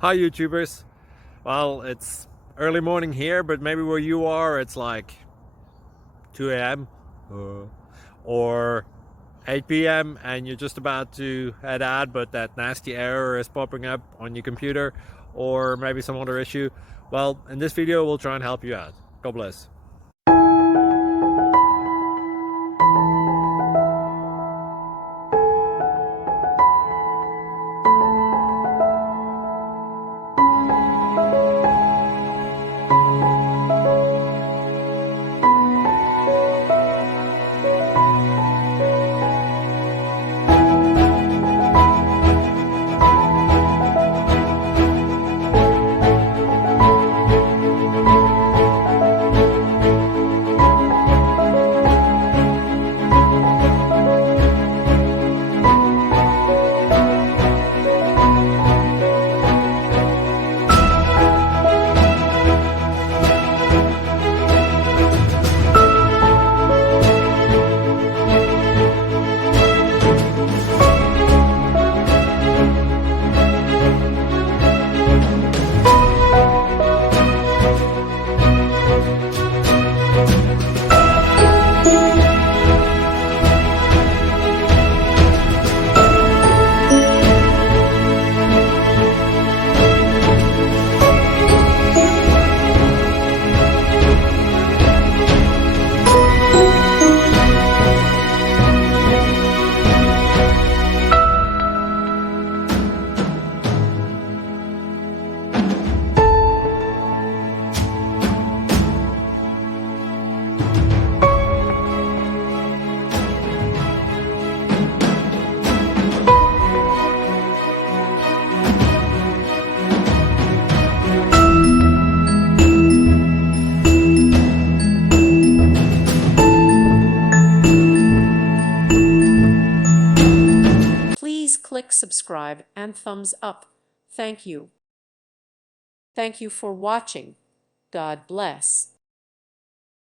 Hi YouTubers. Well, it's early morning here, but maybe where you are it's like 2 a.m. Or 8 p.m. and you're just about to head out, but that nasty error is popping up on your computer, or maybe some other issue. Well, in this video we'll try and help you out. God bless. Please click subscribe and thumbs up. Thank you. Thank you for watching. God bless.